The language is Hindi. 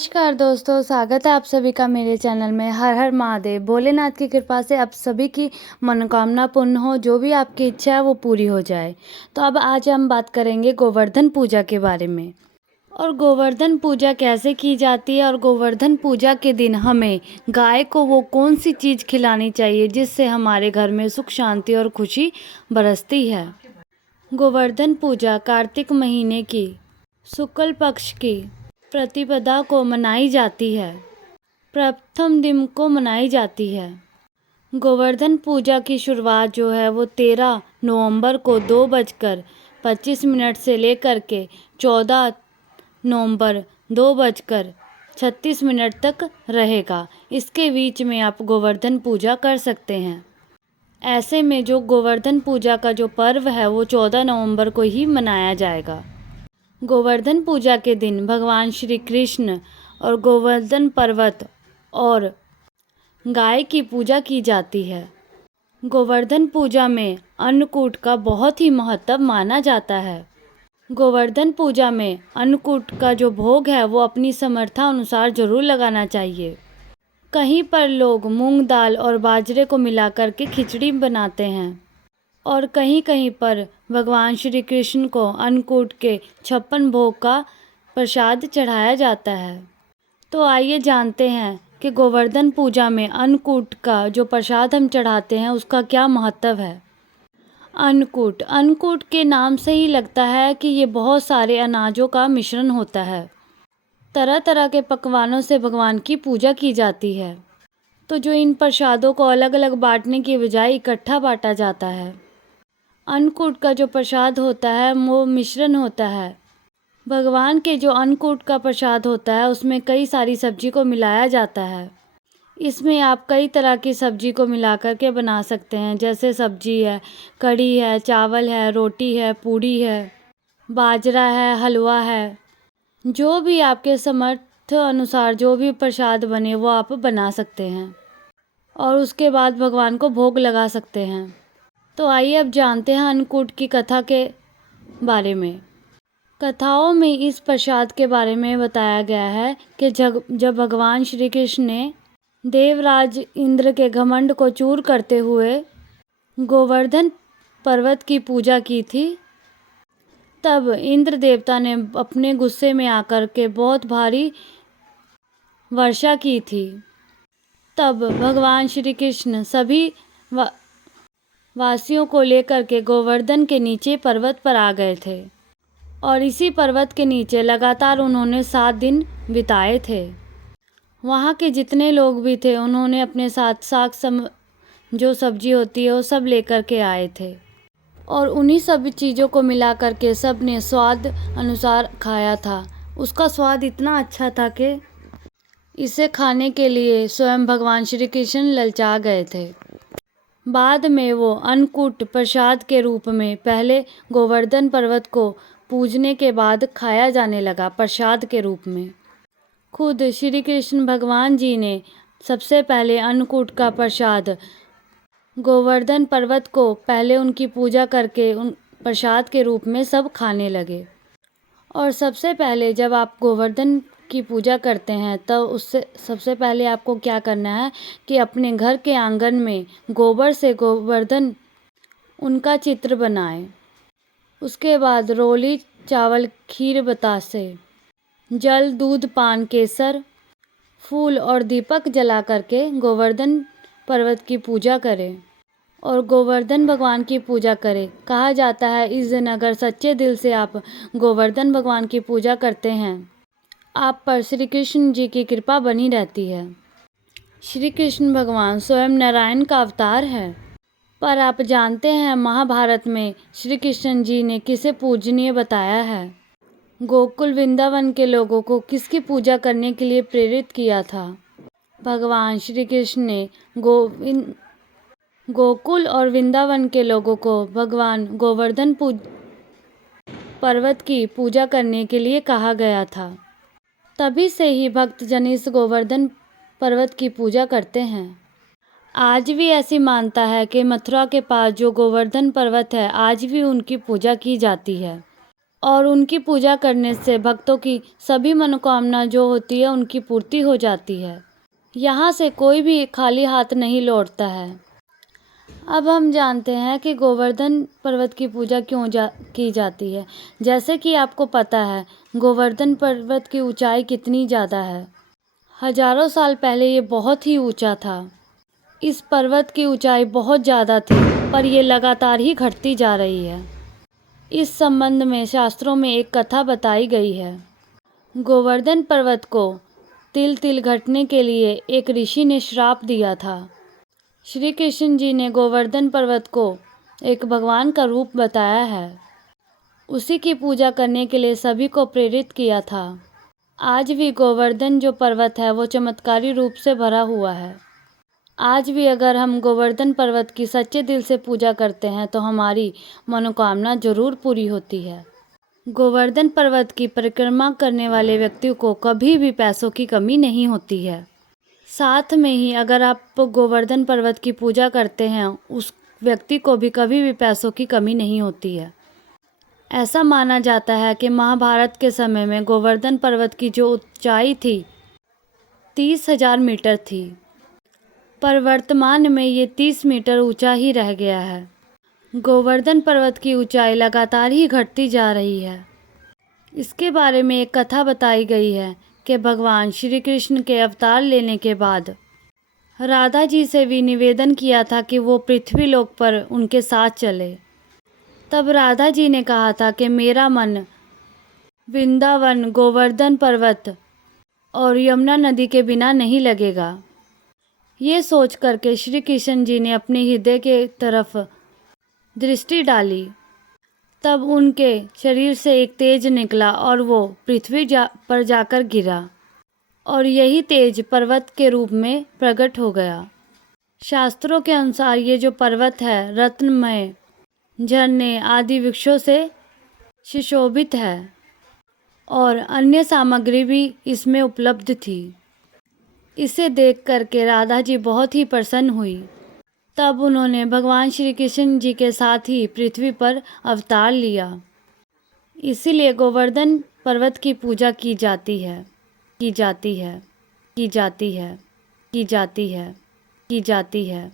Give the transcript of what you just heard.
नमस्कार दोस्तों, स्वागत है आप सभी का मेरे चैनल में। हर हर महादेव। भोलेनाथ की कृपा से आप सभी की मनोकामना पूर्ण हो, जो भी आपकी इच्छा है वो पूरी हो जाए। तो अब आज हम बात करेंगे गोवर्धन पूजा के बारे में और गोवर्धन पूजा कैसे की जाती है और गोवर्धन पूजा के दिन हमें गाय को वो कौन सी चीज़ खिलानी चाहिए जिससे हमारे घर में सुख शांति और खुशी बरसती है। गोवर्धन पूजा कार्तिक महीने की शुक्ल पक्ष की प्रतिपदा को मनाई जाती है। प्रथम दिन को मनाई जाती है। गोवर्धन पूजा की शुरुआत जो है वो 13 नवंबर को 2:25 से लेकर के 14 नवंबर 2:36 तक रहेगा। इसके बीच में आप गोवर्धन पूजा कर सकते हैं। ऐसे में जो गोवर्धन पूजा का जो पर्व है वो 14 नवंबर को ही मनाया जाएगा। गोवर्धन पूजा के दिन भगवान श्री कृष्ण और गोवर्धन पर्वत और गाय की पूजा की जाती है। गोवर्धन पूजा में अन्नकूट का बहुत ही महत्व माना जाता है। गोवर्धन पूजा में अन्नकूट का जो भोग है वो अपनी समर्था अनुसार जरूर लगाना चाहिए। कहीं पर लोग मूंग दाल और बाजरे को मिलाकर के खिचड़ी बनाते हैं और कहीं कहीं पर भगवान श्री कृष्ण को अन्नकूट के 56 भोग का प्रसाद चढ़ाया जाता है। तो आइए जानते हैं कि गोवर्धन पूजा में अन्नकूट का जो प्रसाद हम चढ़ाते हैं उसका क्या महत्व है। अन्नकूट के नाम से ही लगता है कि ये बहुत सारे अनाजों का मिश्रण होता है। तरह तरह के पकवानों से भगवान की पूजा की जाती है। तो जो इन प्रसादों को अलग अलग बांटने की बजाय इकट्ठा बांटा जाता है। अन्नकूट का जो प्रसाद होता है वो मिश्रण होता है। भगवान के जो अन्नकूट का प्रसाद होता है उसमें कई सारी सब्जी को मिलाया जाता है। इसमें आप कई तरह की सब्जी को मिलाकर के बना सकते हैं, जैसे सब्जी है, कढ़ी है, चावल है, रोटी है, पूड़ी है, बाजरा है, हलवा है। जो भी आपके समर्थ अनुसार जो भी प्रसाद बने वो आप बना सकते हैं और उसके बाद भगवान को भोग लगा सकते हैं। तो आइए अब जानते हैं अन्नकूट की कथा के बारे में। कथाओं में इस प्रसाद के बारे में बताया गया है कि जब भगवान श्री कृष्ण ने देवराज इंद्र के घमंड को चूर करते हुए गोवर्धन पर्वत की पूजा की थी, तब इंद्र देवता ने अपने गुस्से में आकर के बहुत भारी वर्षा की थी। तब भगवान श्री कृष्ण सभी वासियों को लेकर के गोवर्धन के नीचे पर्वत पर आ गए थे और इसी पर्वत के नीचे लगातार उन्होंने 7 दिन बिताए थे। वहाँ के जितने लोग भी थे उन्होंने अपने साथ जो सब्जी होती है वो सब लेकर के आए थे और उन्हीं सब चीज़ों को मिला करके सब ने स्वाद अनुसार खाया था। उसका स्वाद इतना अच्छा था कि इसे खाने के लिए स्वयं भगवान श्री कृष्ण ललचा गए थे। बाद में वो अन्नकूट प्रसाद के रूप में पहले गोवर्धन पर्वत को पूजने के बाद खाया जाने लगा प्रसाद के रूप में। खुद श्री कृष्ण भगवान जी ने सबसे पहले अन्नकूट का प्रसाद गोवर्धन पर्वत को पहले उनकी पूजा करके उन प्रसाद के रूप में सब खाने लगे। और सबसे पहले जब आप गोवर्धन की पूजा करते हैं तो उससे सबसे पहले आपको क्या करना है कि अपने घर के आंगन में गोबर से गोवर्धन उनका चित्र बनाएं। उसके बाद रोली, चावल, खीर, बतासे, जल, दूध, पान, केसर, फूल और दीपक जला करके गोवर्धन पर्वत की पूजा करें और गोवर्धन भगवान की पूजा करें। कहा जाता है इस दिन अगर सच्चे दिल से आप गोवर्धन भगवान की पूजा करते हैं, आप पर श्री कृष्ण जी की कृपा बनी रहती है। श्री कृष्ण भगवान स्वयं नारायण का अवतार है। पर आप जानते हैं महाभारत में श्री कृष्ण जी ने किसे पूजनीय बताया है? गोकुल वृंदावन के लोगों को किसकी पूजा करने के लिए प्रेरित किया था? भगवान श्री कृष्ण ने गोकुल और वृंदावन के लोगों को भगवान गोवर्धन पर्वत की पूजा करने के लिए कहा गया था। तभी से ही भक्तजन इस गोवर्धन पर्वत की पूजा करते हैं। आज भी ऐसी मान्यता है कि मथुरा के पास जो गोवर्धन पर्वत है आज भी उनकी पूजा की जाती है। और उनकी पूजा करने से भक्तों की सभी मनोकामना जो होती है उनकी पूर्ति हो जाती है। यहाँ से कोई भी खाली हाथ नहीं लौटता है। अब हम जानते हैं कि गोवर्धन पर्वत की पूजा क्यों की जाती है। जैसे कि आपको पता है गोवर्धन पर्वत की ऊंचाई कितनी ज़्यादा है। हजारों साल पहले ये बहुत ही ऊंचा था। इस पर्वत की ऊंचाई बहुत ज़्यादा थी, पर ये लगातार ही घटती जा रही है। इस संबंध में शास्त्रों में एक कथा बताई गई है। गोवर्धन पर्वत को तिल तिल घटने के लिए एक ऋषि ने श्राप दिया था। श्री कृष्ण जी ने गोवर्धन पर्वत को एक भगवान का रूप बताया है। उसी की पूजा करने के लिए सभी को प्रेरित किया था। आज भी गोवर्धन जो पर्वत है वो चमत्कारी रूप से भरा हुआ है। आज भी अगर हम गोवर्धन पर्वत की सच्चे दिल से पूजा करते हैं तो हमारी मनोकामना जरूर पूरी होती है। गोवर्धन पर्वत की परिक्रमा करने वाले व्यक्ति को कभी भी पैसों की कमी नहीं होती है। साथ में ही अगर आप गोवर्धन पर्वत की पूजा करते हैं उस व्यक्ति को भी कभी भी पैसों की कमी नहीं होती है। ऐसा माना जाता है कि महाभारत के समय में गोवर्धन पर्वत की जो ऊंचाई थी 30,000 मीटर थी, पर वर्तमान में ये 30 मीटर ऊंचा ही रह गया है। गोवर्धन पर्वत की ऊंचाई लगातार ही घटती जा रही है। इसके बारे में एक कथा बताई गई है कि भगवान श्री कृष्ण के अवतार लेने के बाद राधा जी से भी निवेदन किया था कि वो पृथ्वी लोक पर उनके साथ चले। तब राधा जी ने कहा था कि मेरा मन वृंदावन, गोवर्धन पर्वत और यमुना नदी के बिना नहीं लगेगा। ये सोच करके श्री कृष्ण जी ने अपने हृदय के तरफ दृष्टि डाली। तब उनके शरीर से एक तेज निकला और वो पृथ्वी पर जाकर गिरा और यही तेज पर्वत के रूप में प्रकट हो गया। शास्त्रों के अनुसार ये जो पर्वत है रत्नमय, झरने आदि वृक्षों से सुशोभित है और अन्य सामग्री भी इसमें उपलब्ध थी। इसे देख करके राधा जी बहुत ही प्रसन्न हुई। तब उन्होंने भगवान श्री कृष्ण जी के साथ ही पृथ्वी पर अवतार लिया। इसीलिए गोवर्धन पर्वत की पूजा की जाती है, की जाती है, की जाती है, की जाती है, की जाती है।